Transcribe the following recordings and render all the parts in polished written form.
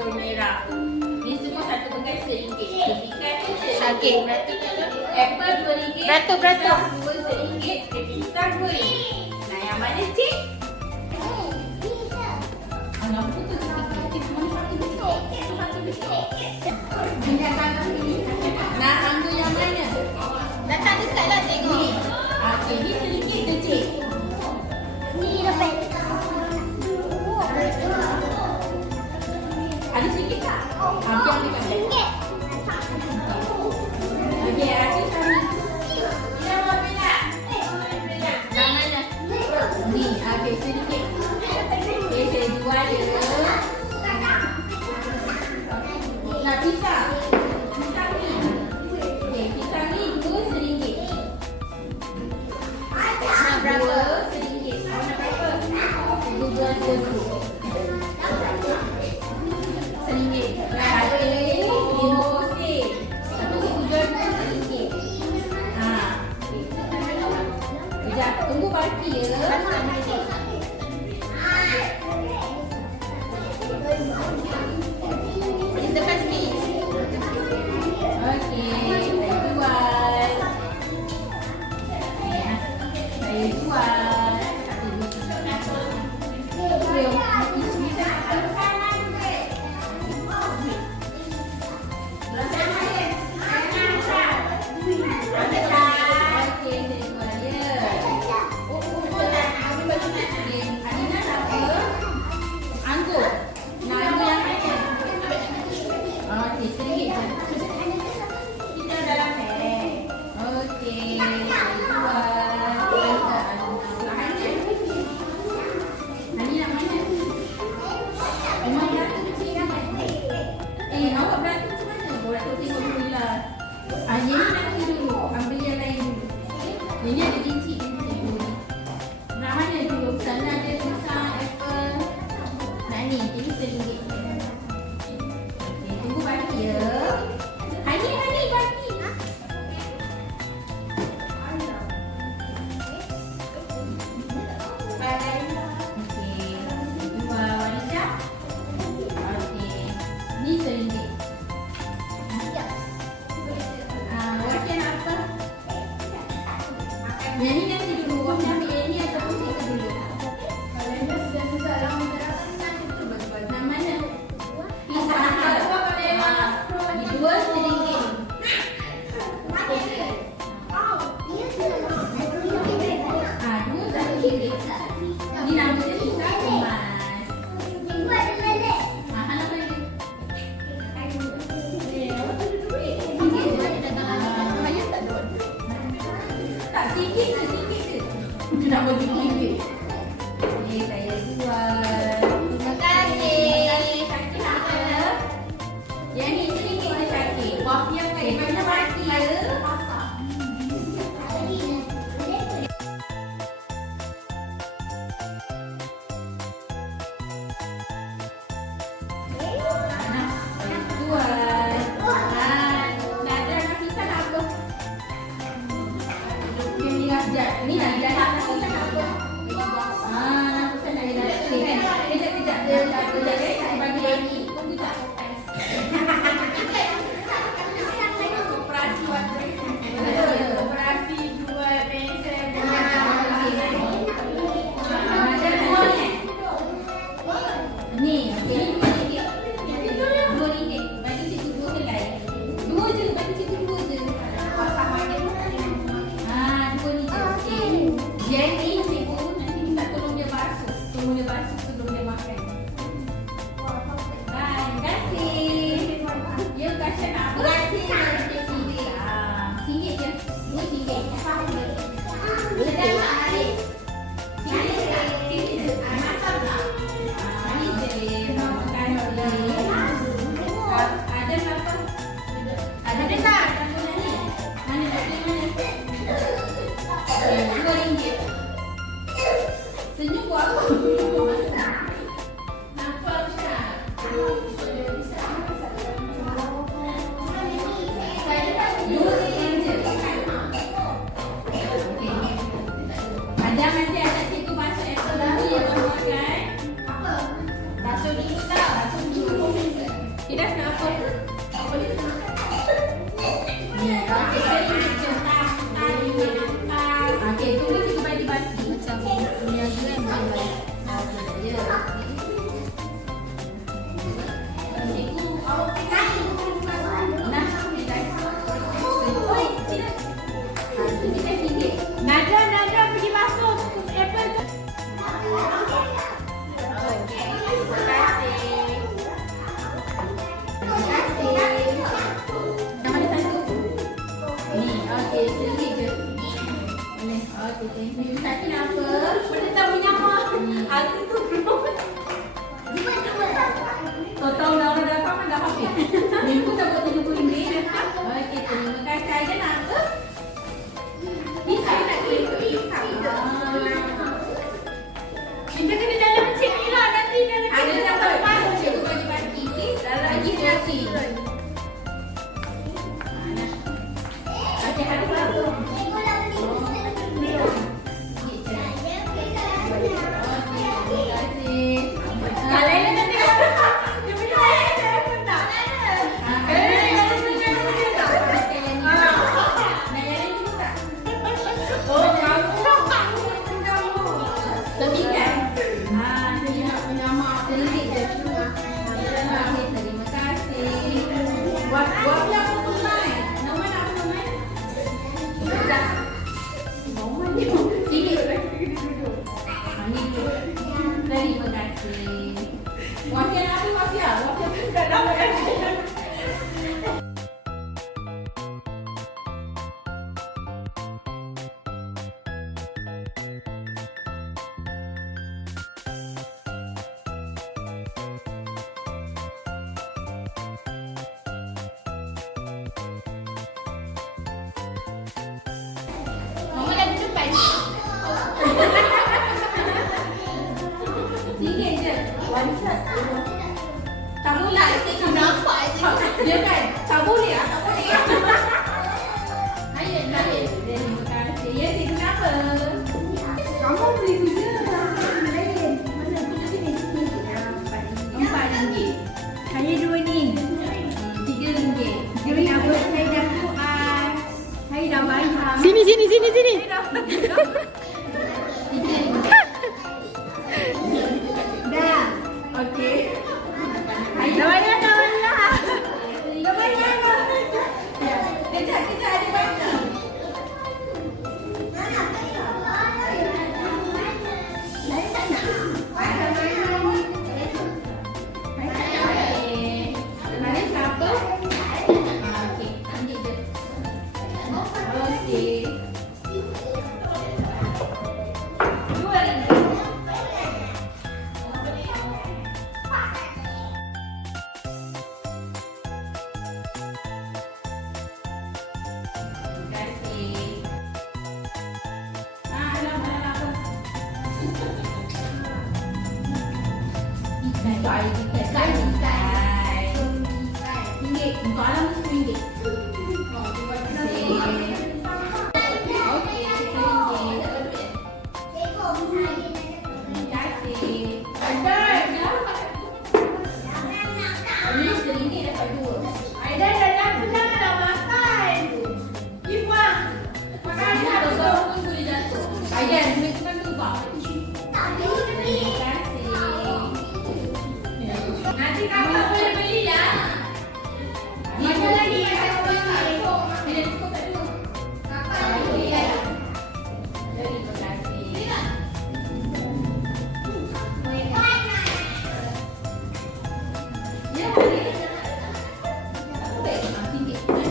anggur merah. Ni semua satu pegai RM1. Kepikan tu RM1. Okey, berarti Apple RM2. Beratur. Pisang dua RM1. Pisang RM2. Nah, yang mana cik? Nampak tu sikit-sikit. Mana satu biskut? Satu biskut. Minyak tanam ini. Nak anggur yang mana? datang dekat lah tengok. Ni. Okey, ni RM1 tu cik. Ni dapat. Ada sikit tak? Biar dekat sini. Okey, ada sini. Ini apa benda? Yang mana? Ni, okey, sedikit. Okey, saya jual dia. Nak pisang? Pisang ni. Okey, pisang ni RM2. Nak berapa? RM2. Awak nak berapa? Saya jual dia dulu. RM1. Ada ni RM5. Satu kita jual RM2. Sekejap, tunggu baki ya. Di depan sini. Okey, saya jual. Saya jual. Awak beratur macam mana? Beratur tengok dulu lah. Yang ni nanti dulu. Ambil yang lain dulu. Yang ni ada binci-binci dulu. Nak mana dulu? Sana ada pisang, apple. Nak ni. Ini RM1. Okey, tunggu baki ya. Hani baki. Okey. Dua Warisha. Okey. Ni RM1. Wakil nak apa? Yang ni nanti dulu. Wakil ambil yang ni ataupun kita dulu. Kalau yang dah sudah lama terasa, nanti tu bagi-bagi. Nak mana? Pisang apa? Ni dua RM1. Dua RM1. Ni nama dia pisang emas. Mahal apa ni? Tak sikit ke? Nak bagi sikit. Okey, saya jual. Terima kasih. Kaki apa? Yang ni RM1 je kaki. Wafia kaki mana baki ya? Ni nak jalan nak pisang apa? Nak pisang nak jalan. Kejap. Saya bagi lagi. Tunggu tak? Koperasi waktu. Dia kan, tak boleh lah, tak boleh. Ayat. Terima kasih. Ya, sini kenapa? Kamu beli je. Lain. Mana punya sini? RM4. Saya 2 ni. RM3. Jadi apa saya dah buat. Saya dah bayar. Sini. Dah. Okey. Dah bayar. Kejap, ada banyak. Kemarin siapa? Okey, ambil je. Okey. RM2. Terima kasih. Alam apa? Ikan. Untuk air ikan. RM1. Untuk alam RM1. Okey, RM1. Terima kasih. Ini RM1 dapat 2. Aidan dah makan. Pergi buang. Makan dah. Boleh jatuh. Ayan, duit tu kan tubak. Terima kasih. Nanti kakak boleh beli lah. Mana lagi yang saya boleh beli? Bila cukup tak dulu. Kakak beli ya. Terima kasih. Ya, boleh. Baik, RM1.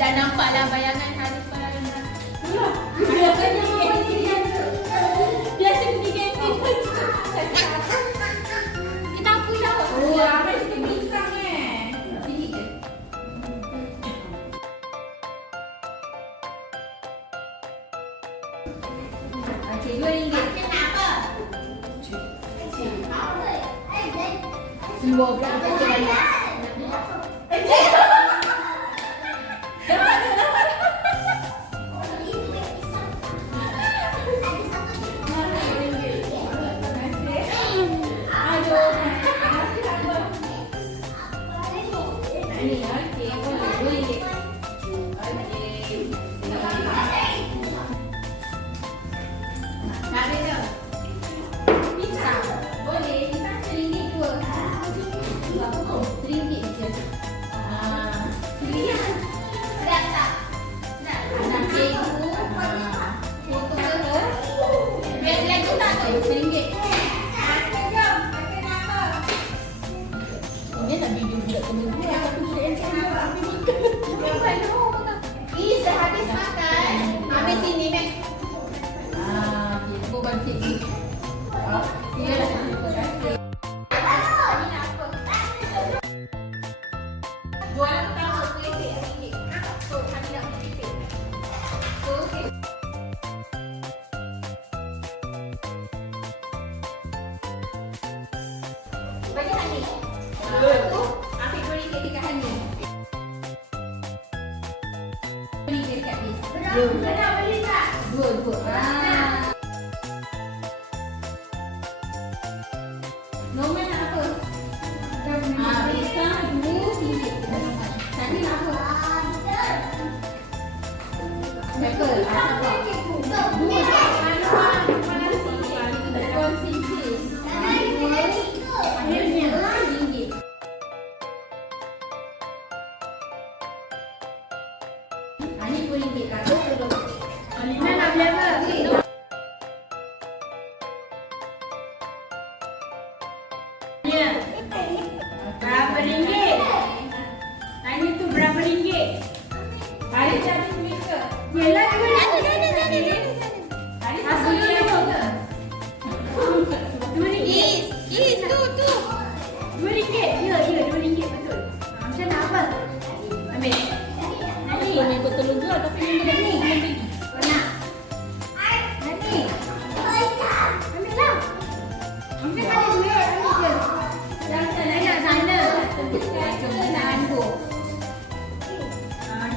Dan nampaklah bayangan harapan. Biasa pergi kantin. Kita apa dah? Oh, apa kita pisang Sini je. Okey, RM2. Kenapa? Dua berapa je? Sedap tak? Biar lagi tak tu? RM1. Dia tak video budak kedua. Aku sudah Is dah habis makan. Habis sini Mek. Aku baru cikgu. Iyalah. Terima kasih. Ini apa? Jualan pertama. RM1. So, kami nak RM1. So, okay. Bagi Hani. Tu, ambil RM2 dekat Hani. RM2 dekat ni. Nak beli tak? Dua. Norman nak apa? Pisang RM2. Tadi nak apa? Apple. Apa? Dua. Konsumsi. RM2. Ini RM2 kat tu. Alina nak beli apa? Ya. Berapa ringgit? Tanya tu berapa ringgit? Hari jadi duit ke? Yelah dua Ada. Hari Asal tak dulu. ke? RM2. Is, tu. RM2. Ya, RM2 betul. Macam nak apa? Ambil. Nani. Ni betul juga tapi ni benda ni belum beli. Kau nak? Nani. Ambil lah. Ambil ada duit. Ambil je.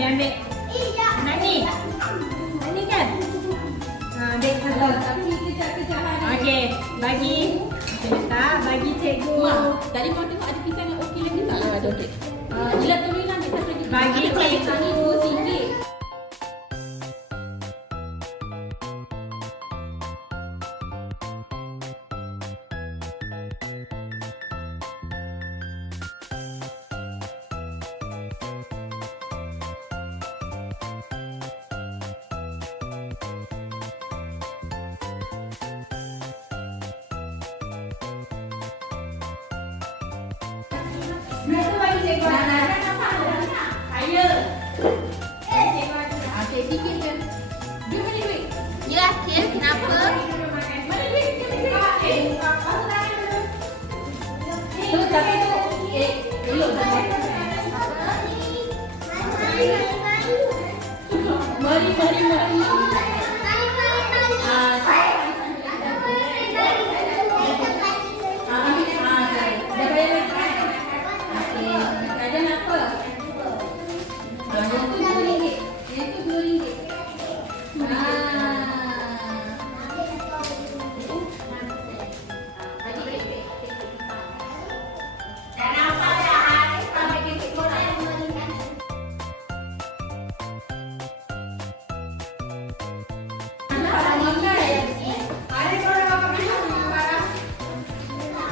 Okey, ambil. Nani. Nani kan? Ambil satu. Tapi kejap-kejap hari. Okey, bagi. Okey, letak. Bagi cikgu. Tadi mau tengok ada pisang yang okey lagi tak? Ada okey. Ila tolonglah ambil satu lagi. Bagi Ada cikgu. pisang ni RM2. Itu bagi cikgu. Ayo. Okey, sikit je. Dia mana duit? Ya, Akil, kenapa? Mana duit? Tu tapi tu elok dah. Mari. Dah bayar lagi kan? Okey. Kadang apa? Yang tu RM2. Yang tu RM2.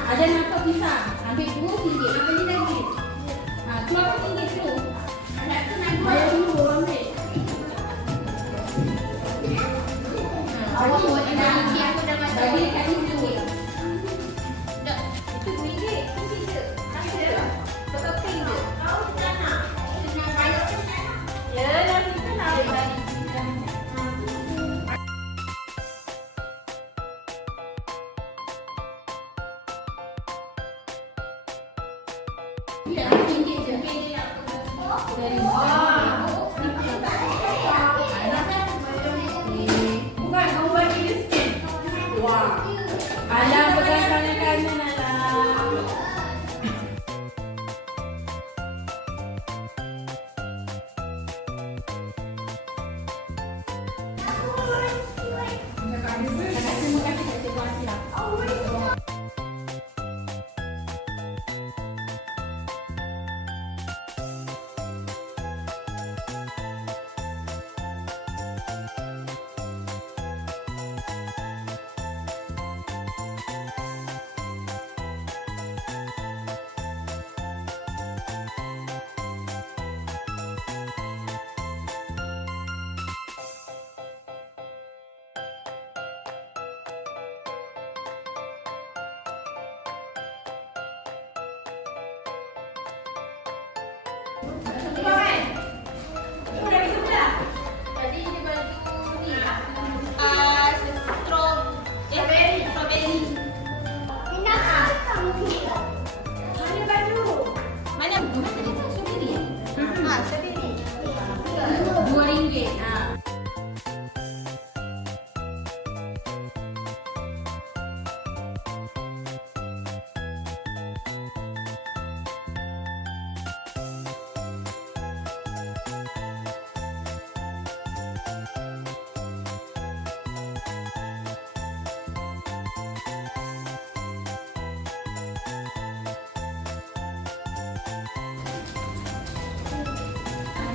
Ada nampak pisang. Ambil RM2. Apa ni lagi? Keluar RM1 tu. Bayar dulu baru ambil. Awak buat yang lagi aku dah baca. Bagi dekat ni RM2. Tak, itu RM2. Kunci je. Ambil je. Betul pink je. Kau tak nak. Senang bayar. Ya, dah kita nak. Ya, RM1 je. Dari Bukan, kamu bagi dia sikit. Wah. Alah, pegang tangan kanan alah. Cakap terima kasih kat Cikgu Asia. Tadi dia baju ni. Strawberry. Mana baju? Mana tadi tu strawberry? Strawberry. RM2.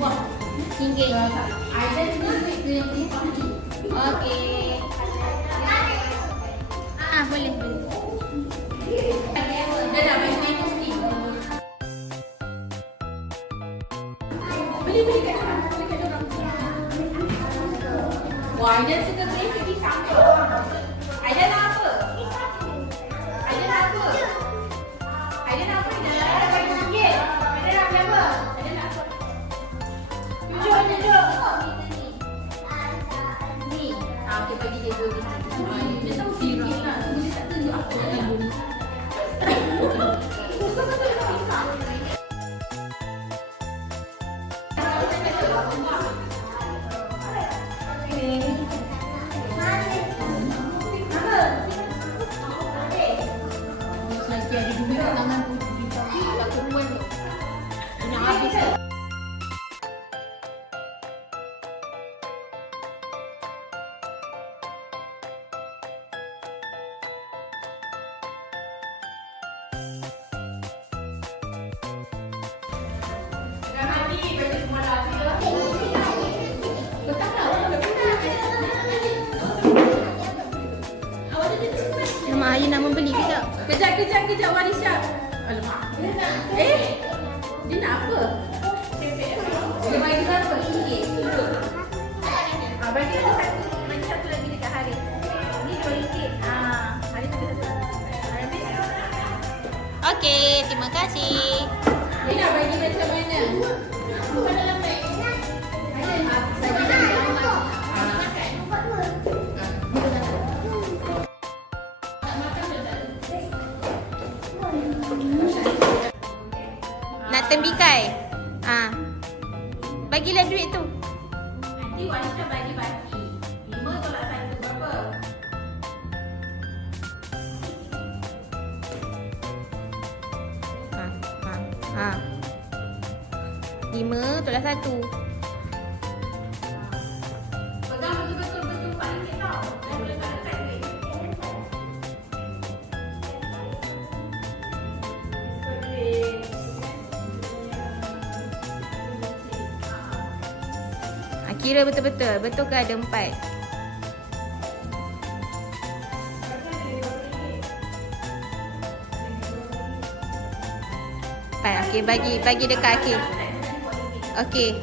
Wah, RM1. Aida ni duit ke yang beli pagi? Okey. Boleh. Dah dah main kopi. Beli kat orang. Wah, Aida suka beli pergi sampai. Aida nak apa? Aida nak apa? Aida nak apa? Aida bagi RM1. Aida nak beli apa? Aida nak apa? Jujur. Ni. Okey, bagi dia RM2. Dia tahu sikit lah. Dia tak tunjuk apa yang beli. Lagi ada duit kat tangan tu. Tak keruan tu. Nak habis tu. Kejap Warisha. Alamak. Dia nak apa? Dia bagi berapa? RM1. Bagi satu, bagi satu lagi dekat Haris. Ni RM2. Haris bagi satu. Okey, terima kasih. Dia nak bagi macam mana? Bukan dalam beg. Nak tembikai. Bagilah duit tu. Nanti Warisha bagi-bagi. 5 tolak 1 berapa? Ha. 5 tolak 1. Pegang betul-betul paling sikit tau. Dan letak duit. Kira betul-betul. Betul ke ada 4? Okey, bagi dekat Akif. Okey.